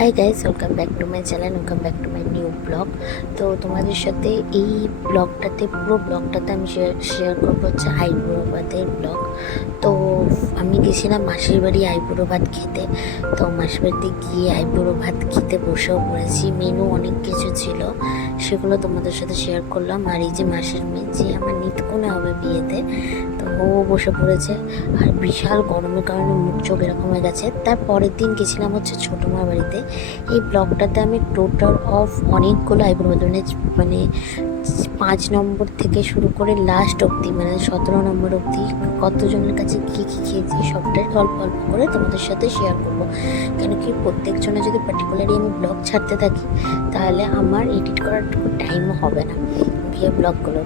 Hi guys, welcome back to my channel, welcome back to my new blog. তো তোমাদের সাথে এই ব্লগটাতে পুরো ব্লগটাতে আমি শেয়ার করবো হচ্ছে আইবুড়ো ভাতের ব্লগ। তো আমি গেছিলাম মাসির বাড়ি আইবুড়ো ভাত খেতে। তো মাসির বাড়িতে গিয়ে আইবুড়ো ভাত খেতে বসেও পড়েছি। মেনু অনেক কিছু ছিল, সেগুলো তোমাদের সাথে শেয়ার করলাম। আর এই যে মাসির মেয়ে, যে আমার নিতকোণে হবে বিয়েতে, তো ও বসে পড়েছে। আর বিশাল গরমের কারণে মুখ চোখ এরকম হয়ে গেছে। তার পরের দিন গেছিলাম হচ্ছে ছোটো মার বাড়িতে। এই ব্লগটাতে আমি টোটাল অফ অনেকগুলো আইবুড়ো ভাত মানে 5 নম্বর থেকে শুরু করে লাস্ট অবধি, মানে 17 নম্বর অবধি কতজনের কাছে কী কী খেয়েছি সবটাই অল্প অল্প করে তোমাদের সাথে শেয়ার করব। কেন কি প্রত্যেকজনে যদি পার্টিকুলারলি আমি ব্লগ ছাড়তে থাকি তাহলে আমার এডিট করার টাইমও হবে না বিয়ে ব্লগগুলো,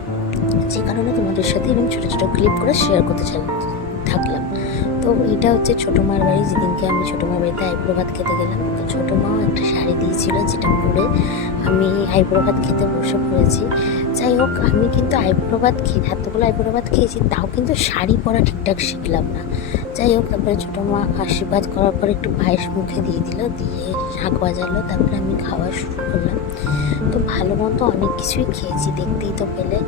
যে কারণে তোমাদের সাথে এরকম ছোটো ছোটো ক্লিপ করে শেয়ার করতে থাকলাম। তো এটা হচ্ছে ছোটো মার বাড়ি, যেদিনকে আমি ছোটো মার বাড়িতে আইবুড়ো ভাত খেতে গেলাম। তো ছোটো মাও একটা শাড়ি দিয়েছিল, যেটা পরে আমি আইবুড়ো ভাত খেতে বসে পড়েছি। যাই হোক, আমি কিন্তু আইবুড়ো ভাত এতগুলো আইবুড়ো ভাত খেয়েছি, তাও কিন্তু শাড়ি পরা ঠিকঠাক শিখলাম না। যাই হোক, তারপরে ছোটো মা আশীর্বাদ করার পর একটু পায়েস মুখে দিয়ে দিল, দিয়ে শাঁখ বাজালো, তারপরে আমি খাওয়া শুরু করলাম। তো ভালো মতো অনেক কিছুই খেয়েছি, দেখতেই তো পেলে।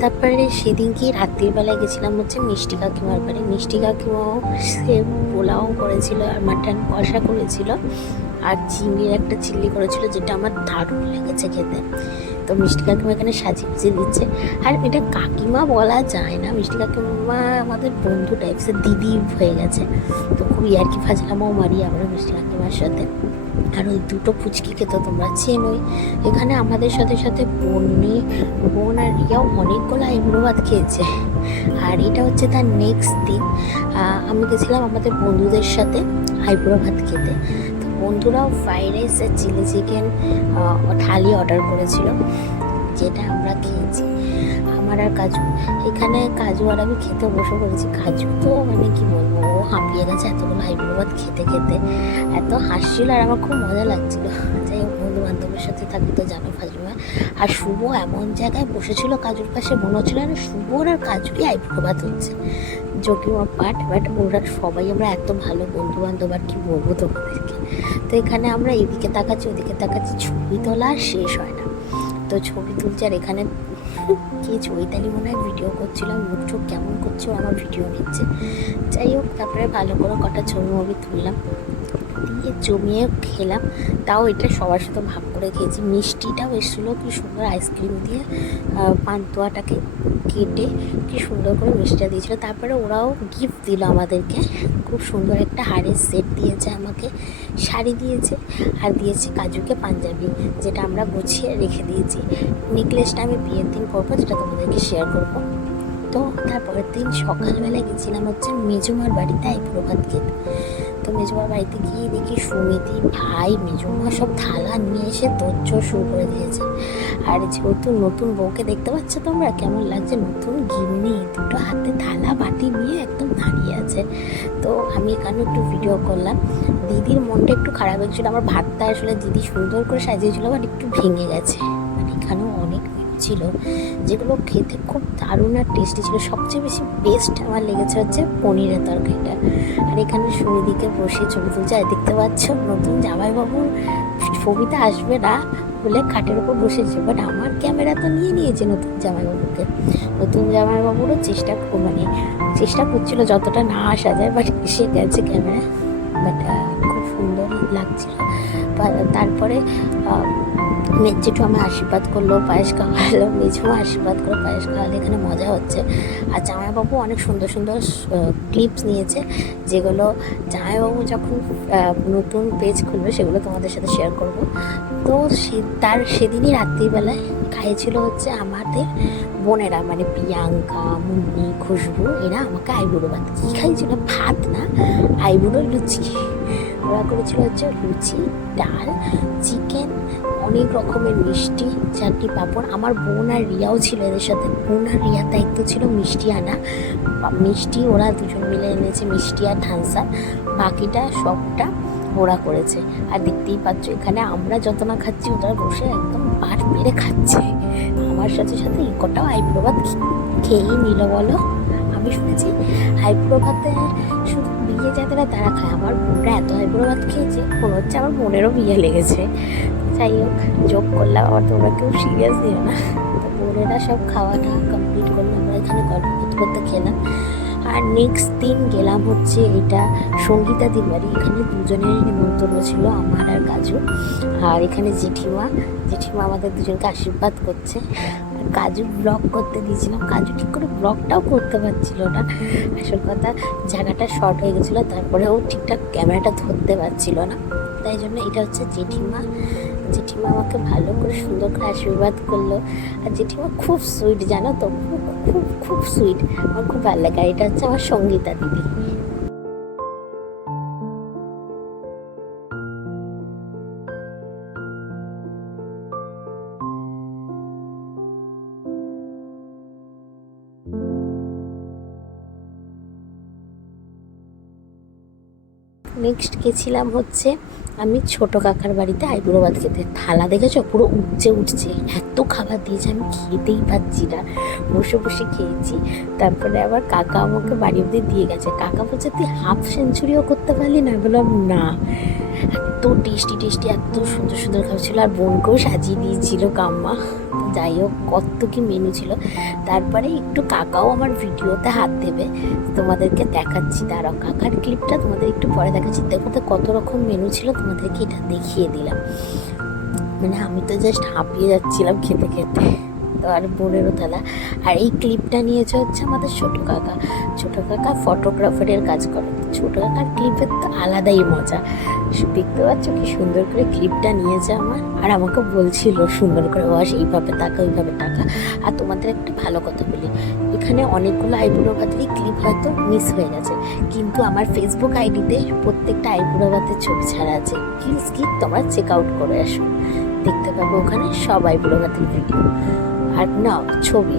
তারপরে সেদিনকে রাত্রির বেলায় গেছিলাম হচ্ছে মিষ্টি কাকিমার বাড়ি। মিষ্টি কাকিমাও সে পোলাও করেছিল আর মাটন কষা করেছিল আর চিংড়ির একটা চিল্লি করেছিল, যেটা আমার দারুণ লেগেছে খেতে। তো মিষ্টি কাকিমা এখানে সাজিয়ে গুজিয়ে দিচ্ছে। আর এটা কাকিমা বলা যায় না, মিষ্টি কাকিমা আমাদের বন্ধু টাইপসের দিদি হয়ে গেছে। তো খুব ইয়ার্কি ফাজলামও মারি আমরা মিষ্টি কাকিমার সাথে। আর ওই দুটো পুচকিকে তো তোমরা চেনোই। এখানে আমাদের সাথে সাথে বোন আর রিয়াও অনেকগুলো আইবুড়ো ভাত খেয়েছে। আর এটা হচ্ছে তার নেক্সট দিন আমি গেছিলাম আমাদের বন্ধুদের সাথে আইবুড়ো ভাত খেতে। তো বন্ধুরাও ফ্রাইড রাইস আর চিলি চিকেন থালি অর্ডার করেছিল, যেটা আমরা খেয়েছি। আমার আর কাজু, এখানে কাজু আর আমি খেতে বসে পড়েছি। কাজু তো মানে কি বলবো, ও হাঁপিয়ে গেছে এতগুলো আইবুড়ো ভাত খেতে খেতে, এত হাসছিল আর আমার খুব মজা লাগছিল। যাই হোক, বন্ধু বান্ধবের সাথে থাকি তো জানো ফাজলিমা। আর শুভ এমন জায়গায় বসেছিল কাজুর পাশে, মনে হচ্ছিল না শুভর আর কাজুরই আইবুড়ো ভাত হচ্ছে। জকিমা পাট, বাট ওরা সবাই আমরা এত ভালো বন্ধু বান্ধব, আর কি বলবো তোমাদেরকে। তো এখানে আমরা এদিকে তাকাচ্ছি ওদিকে তাকাচ্ছি, ছবি তোলা আর শেষ হয় না। তো ছবি তুলছে, আর এখানে কি চৈতালি মনে হয় ভিডিও করছিল, মুখ চোখ কেমন করছে, আমার ভিডিও নিচ্ছে। যাই হোক, তারপরে ভালো করে কটা ছবি তুললাম, দিয়ে জমিয়ে খেলাম। তাও এটা সবার সাথে ভাগ করে খেয়েছি। মিষ্টিটাও এসেছিলো কি সুন্দর, আইসক্রিম দিয়ে পান্তুয়াটাকে কেটে কি সুন্দর করে মিষ্টিটা দিয়েছিলো। তারপরে ওরাও গিফট দিল আমাদেরকে, খুব সুন্দর একটা হারের সেট দিয়েছে আমাকে, শাড়ি দিয়েছে, আর দিয়েছে কাজুকে পাঞ্জাবি, যেটা আমরা গুছিয়ে রেখে দিয়েছি। নেকলেসটা আমি বিয়ের দিন পরবো, যেটা তোমাদেরকে শেয়ার করবো। তো তারপরের দিন সকালবেলায় গেছিলাম হচ্ছে মেজুমার বাড়িতে আইবুড়ো ভাত খেতে। তো মেজুমার বাড়িতে গিয়ে দেখি সুমিতি ভাই মেজুমা সব থালা নিয়ে এসে তোড়জোড় শুরু করে দিয়েছে। আর যেহেতু নতুন বউকে দেখতে পাচ্ছ তোমরা, কেমন লাগছে, নতুন গিন্নি দুটো হাতে থালা বাটি নিয়ে একদম দাঁড়িয়ে আছে। তো আমি এখানে একটু ভিডিও করলাম। দিদির মনটা একটু খারাপ হয়েছিল, আমার ভাতটা আসলে দিদি সুন্দর করে সাজিয়েছিল, বাট একটু ভেঙে গেছে। মানে এখানেও অনেক ছিল, যেগুলো খেতে খুব দারুণ আর টেস্টি ছিল। সবচেয়ে বেশি বেস্ট আমার লেগেছে হচ্ছে পনিরের তরকারিটা। আর এখানে সুনিদিকে বসে ছবি তুলছে। আর দেখতে পাচ্ছ নতুন জামাইবাবুর ছবিটা আসবে না বলে খাটের উপর বসেছে, বাট আমার ক্যামেরা তো নিয়ে নিয়েছে নতুন জামাইবাবুকে। নতুন জামাইবাবুরও চেষ্টা করছিল যতটা না আসা যায়, বাট এসে গেছে ক্যামেরা। বাট খুব সুন্দর লাগছিল। তারপরে জেঠু আমি আশীর্বাদ করলো, পায়েস খাওয়ালো, মেঝেও আশীর্বাদ করে পায়েস খাওয়ালো। এখানে মজা হচ্ছে। আর জামাইবাবু অনেক সুন্দর সুন্দর ক্লিপস নিয়েছে, যেগুলো জামাইবাবু যখন নতুন পেজ খুলবে সেগুলো তোমাদের সাথে শেয়ার করব। তো তার সেদিনই রাত্রিবেলায় খাইয়েছিল হচ্ছে আমাদের বোনেরা, মানে প্রিয়াঙ্কা, মুন্নি, খুশবু, এরা আমাকে আইবুড়ো ভাত। কী খাইয়েছিল, ভাত না, আইবুড়ো লুচি। ওরা করেছিল হচ্ছে লুচি, ডাল, চিকেন, অনেক রকমের মিষ্টি, চাটনি, পাঁপড়। আমার বোন আর রিয়াও ছিল এদের সাথে। বোন আর রিয়ার দায়িত্ব ছিল মিষ্টি আনা। মিষ্টি ওরা দুজন মিলে এনেছে, মিষ্টি আর ঠান্সা। বাকিটা সবটা ওরা করেছে। আর দেখতেই পাচ্ছ এখানে আমরা যত না খাচ্ছি, ওরা বসে একদম পাট মেরে খাচ্ছে। আমার সাথে সাথে এই কটাও আইবুড়ো ভাত খেয়েই নিল। বলো, আমি শুনেছি আইবুড়ো ভাতে শুধু বিয়ে যাদের তারা খায়। আমার বোনরা এত আইবুড়ো ভাত খেয়েছে মনে হচ্ছে আমার বোনেরও বিয়ে লেগেছে। যাই হোক, যোগ করলাম, আবার তোমরা কেউ সিরিয়াস দিও না। তো বোনেরা সব খাওয়াটা কমপ্লিট করলো, আমরা এখানে গল্প করতে করতে খেলাম। আর নেক্সট দিন গেলাম হচ্ছে এটা সঙ্গীতাদির বাড়ি। এখানে দুজনেরই নিমন্ত্রণ ছিল, আমার আর কাজু। আর এখানে জেঠিমা আমাদের দুজনকে আশীর্বাদ করছে। আর কাজু ব্লগ করতে দিয়েছিলাম, কাজু ঠিক করে ব্লগটাও করতে পারছিল না। আসল কথা, জায়গাটা শর্ট হয়ে গেছিলো, তারপরে ও ঠিকঠাক ক্যামেরাটা ধরতে পারছিল না। তাই জন্য এটা হচ্ছে জেঠিমা আমাকে ভালো করে সুন্দর করে আশীর্বাদ করলো। আর জেঠিমা খুব সুইট, জানো তো, খুব খুব খুব সুইট, আমার খুব ভালো লাগে। আর এটা হচ্ছে আমার সঙ্গীতা দিদি। নেক্সট গেছিলাম হচ্ছে আমি ছোটো কাকার বাড়িতে আইবুড়ো ভাত খেতে। থালা দেখেছো পুরো উঠছে, এত খাবার দিয়েছে আমি খেতেই পাচ্ছি না, বসে বসে খেয়েছি। তারপরে আবার কাকা আমাকে বাড়ি অব্দি দিয়ে গেছে। কাকা বলছে তুই হাফ সেঞ্চুরিও করতে পারলি না? বললাম না। এত টেস্টি এত সুন্দর সুন্দর খাবার ছিল, আর বোনকেও সাজিয়ে দিয়েছিল কাম্মা। যাই হোক, কত কি মেনু ছিল। তারপরে একটু কাকাও আমার ভিডিওতে হাত দেবে, তোমাদেরকে দেখাচ্ছি। দাঁড়াও, কাকার ক্লিপটা তোমাদের একটু পরে দেখাচ্ছি। দেখো তো কত রকম মেনু ছিল, তোমাদেরকে এটা দেখিয়ে দিলাম। মানে আমি তো জাস্ট হাঁপিয়ে যাচ্ছিলাম খেতে খেতে। তো আর বোনেরও থালা। আর এই ক্লিপটা নিয়েছে হচ্ছে আমাদের ছোটো কাকা ফটোগ্রাফারের কাজ করে। ছোটো কাকার ক্লিপের তো আলাদাই মজা। দেখতে পাচ্ছ কি সুন্দর করে ক্লিপটা নিয়েছে আমার, আর আমাকে বলছিল সুন্দর করে ওয়াশ, এইভাবে টাকা ওইভাবে টাকা। আর তোমাদের একটা ভালো কথা বলি, এখানে অনেকগুলো আইবুড়ো ভাতেরই ক্লিপ হয়তো মিস হয়ে গেছে, কিন্তু আমার ফেসবুক আইডিতে প্রত্যেকটা আইবুড়ো ভাতের ছবি ছাড়া আছে। প্লিজ কি তোমরা চেক আউট করে আসো, দেখতে পাবো ওখানে সব আইবুড়ো ভাতের ভিডিও। আর না, ছবি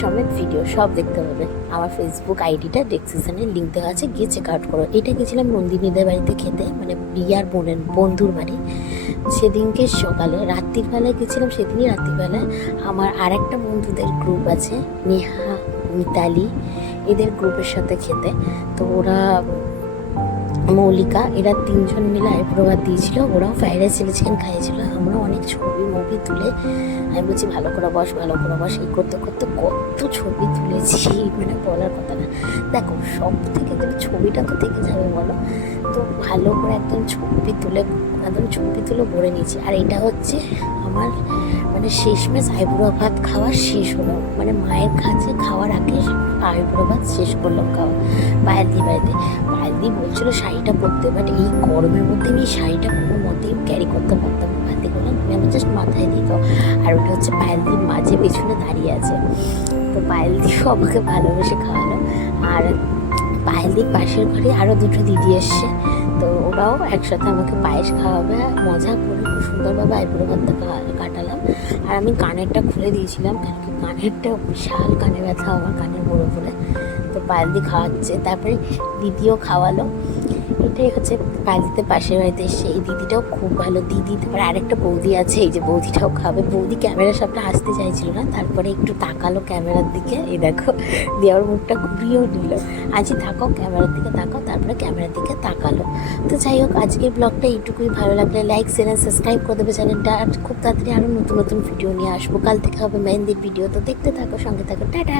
সমেত ভিডিও সব দেখতে পাবে। আমার ফেসবুক আইডিটা ডেসক্রিপশনে লিঙ্ক দেওয়া আছে, গিয়ে চেক আউট করো। এটা গেছিলাম নন্দিনীদের বাড়িতে খেতে, মানে বিয়ার বোনের বন্ধুর বাড়ি। সেদিনকে সকালে, রাত্রিবেলায় গেছিলাম, সেদিনই রাত্রিবেলায় আমার আর একটা বন্ধুদের গ্রুপ আছে, নেহা, মিতালি, এদের গ্রুপের সাথে খেতে। তো ওরা, মৌলিকা, এরা তিনজন মিলে আইবুড়ো ভাত দিয়েছিল। ওরাও ফ্রাইড রাইস চিলি চিকেন খাইয়েছিল। আমরা অনেক ছবি তুলে, আমি বলছি ভালো করে বস এই করতে করতে কত ছবি তুলেছি, মানে বলার কথা না। দেখো, সব থেকে যদি ছবিটা তো থেকে যাবে বলো, তো ভালো করে একদম ছবি তুলে ভরে নিয়েছি। আর এটা হচ্ছে আমার মানে শেষমেশ আইবুড়ো ভাত খাওয়া শেষ হলো, মানে মায়ের কাছে খাওয়ার আগে আইবুড়ো ভাত শেষ করলাম খাওয়া। পায়েলদি বলছিল শাড়িটা পরতে, বাট এই গরমের মধ্যে আমি শাড়িটা কোনো মতেই ক্যারি করতে পারতাম না। পায়েলদি বললাম তুমি আমার জাস্ট মাথায় দিত। আর ওটা হচ্ছে পায়েলদির মাঝে পেছনে দাঁড়িয়ে আছে। তো পায়েলদিও আমাকে ভালোবেসে খাওয়ালো। আর পায়েলদির পাশের ঘরে আরও দুটো দিদি এসছে, তো ওরাও একসাথে আমাকে পায়েস খাওয়াবে। মজা করে খুব সুন্দরভাবে আইবুড়ো ভাতটা কাটালাম। আর আমি কানেরটা খুলে দিয়েছিলাম, কারণ কি কানেরটা বিশাল কানে ব্যথা আমার, কানের বড়ো বলে। তো পায়েলদি খাওয়াচ্ছে, তারপরে দিদিও খাওয়ালো। এটাই হচ্ছে পায়েলদিতে পাশের বাড়িতে এসে। এই দিদিটাও খুব ভালো দিদি। তারপরে আরেকটা বৌদি আছে, এই যে বৌদিটাও খাবে। বৌদি ক্যামেরার সামনে আসতে চাইছিল না, তারপরে একটু তাকালো ক্যামেরার দিকে, এই দেখো, দেওয়ার মুখটা ঘুরিয়েও নিল। আজই তাকাও, ক্যামেরার দিকে তাকাও, তারপরে ক্যামেরার দিকে তাকালো। তো যাই হোক, আজকের ব্লগটা এইটুকুই। ভালো লাগলে লাইক, শেয়ার, সাবস্ক্রাইব করে দেবে চ্যানেলটা। আর খুব তাড়াতাড়ি আরও নতুন ভিডিও নিয়ে আসবো। কাল থেকে হবে মেহেন্দির ভিডিও, তো দেখতে থাকো, সঙ্গে থাকো। টাটা।